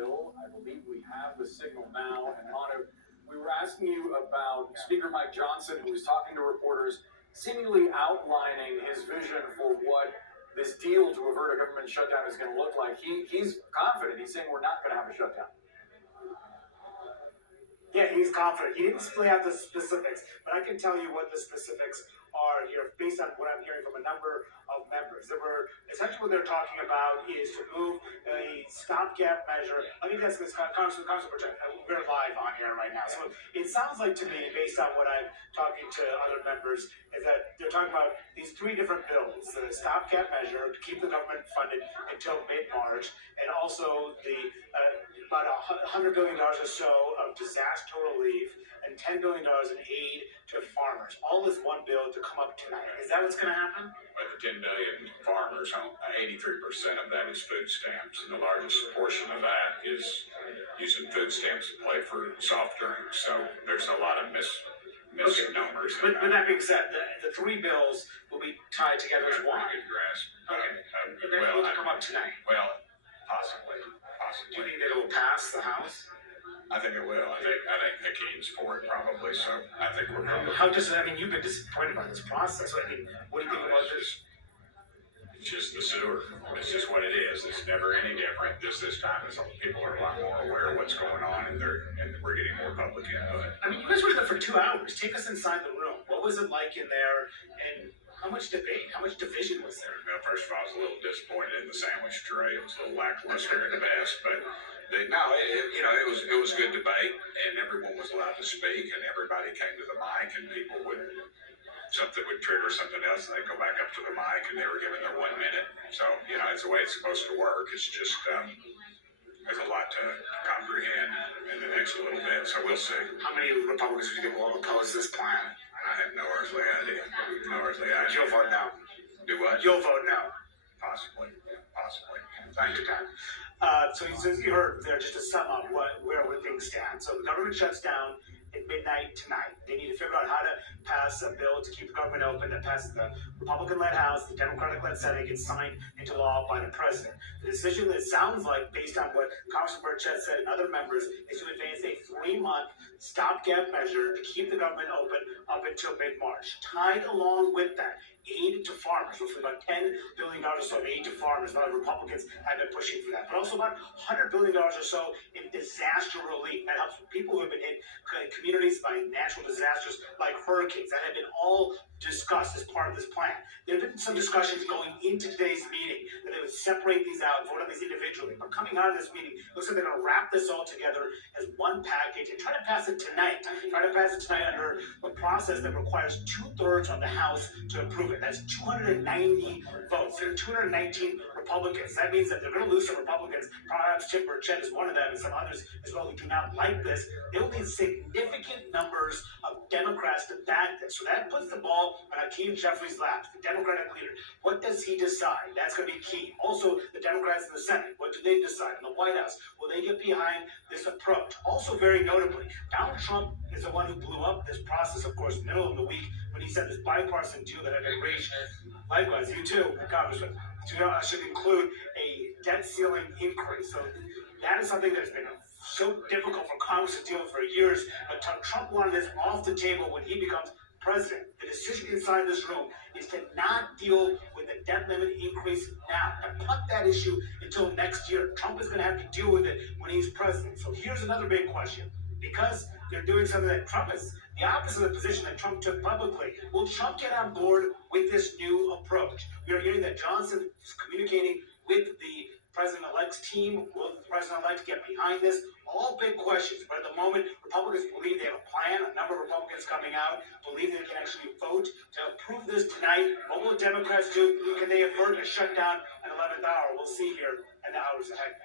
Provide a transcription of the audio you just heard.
bill. I believe we have the signal now. And Manu, we were asking you about Speaker Mike Johnson, who was talking to reporters, seemingly outlining his vision for what this deal to avert a government shutdown is going to look like. He's confident. He's saying we're not going to have a shutdown. Yeah, he's confident. He didn't lay out the specifics, but I can tell you what the specifics are here based on what I'm hearing from a number of members. Essentially what they're talking about is to move a stopgap measure. Let me guess this, Congressman Burchett, we're live on here right now. So it sounds like to me, based on what I'm talking to other members, is that they're talking about these three different bills: the stopgap measure to keep the government funded until mid-March, and also the about $100 billion or so of disaster relief and $10 billion in aid to farmers. All this one bill to come up tonight. Is that what's going to happen? But the 10 million farmers, 83% of that is food stamps, and the largest portion of that is using food stamps to pay for soft drinks. So there's a lot of misnomers. But that being said, the three bills will be tied together as one. Good grasp. Okay. They're going to come up tonight. Well, possibly. Do you think that it will pass the House? I think it will. I think Hakeem's for it probably. So I think we're probably. You've been disappointed by this process. What do you think about this? It's just the sewer. It's just what it is. It's never any different. This time, people are a lot more aware of what's going on, and we're getting more public input. You guys were there for 2 hours. Take us inside the room. What was it like in there, and how much debate, how much division was there? Well, first of all, I was a little disappointed in the sandwich tray. It was a little lackluster at best, but it was good debate, and everyone was allowed to speak, and everybody came to the mic, and people something would trigger something else, and they'd go back up to the mic, and they were given their 1 minute. So, it's the way it's supposed to work. It's just, there's a lot to comprehend in the next little bit, so we'll see. How many Republicans do you think will oppose this plan? I have no earthly idea. You'll vote no. Do what? You'll vote no. Possibly. Thank you, Dan. So you heard there, just to sum up where things stand. So the government shuts down at midnight tonight. They need to figure out how to pass a bill to keep the government open that passes the Republican-led House, the Democratic-led Senate, gets signed into law by the president. The decision that sounds like, based on what Congressman Burchett said and other members, is to advance a 3-month stopgap measure to keep the government open up until mid-March. Tied along with that, aid to farmers, roughly about $10 billion or so of aid to farmers. A lot of Republicans have been pushing for that. But also about $100 billion or so in disaster relief. That helps people who have been hit communities by natural disasters like hurricanes. That have been all discussed as part of this plan. There have been some discussions going into today's meeting that they would separate these out and vote on these individually. But coming out of this meeting, it looks like they're going to wrap this all together as one package and try to pass it tonight. Under a process that requires 2/3 of the House to approve it. That's 290 votes. There are 219 Republicans. That means that they're going to lose some Republicans. Perhaps Tim Burchett is one of them, and some others as well who do not like this. They'll need significant numbers of Democrats to back this. So that puts the ball on Hakeem Jeffries' lap, the Democratic leader. What does he decide? That's going to be key. Also, the Democrats in the Senate, what do they decide? In the White House, will they get behind this approach? Also, very notably, Donald Trump is the one who blew up this process, of course, middle of the week when he said this bipartisan deal that had been reached. Likewise, you too, Congressman, should include a debt ceiling increase. So that is something that has been so difficult for Congress to deal with for years. But Trump wanted this off the table when he becomes president. The decision inside this room is to not deal with the debt limit increase now, and punt that issue until next year. Trump is going to have to deal with it when he's president. So here's another big question. Because they're doing something that Trump is the opposite of the position that Trump took publicly. Will Trump get on board with this new approach? We are hearing that Johnson is communicating with the president-elect's team. Will the president-elect get behind this? All big questions. But at the moment, Republicans believe they have a plan. A number of Republicans coming out believe they can actually vote to approve this tonight. What will Democrats do? Can they avert a shutdown at 11th hour? We'll see here in the hours ahead.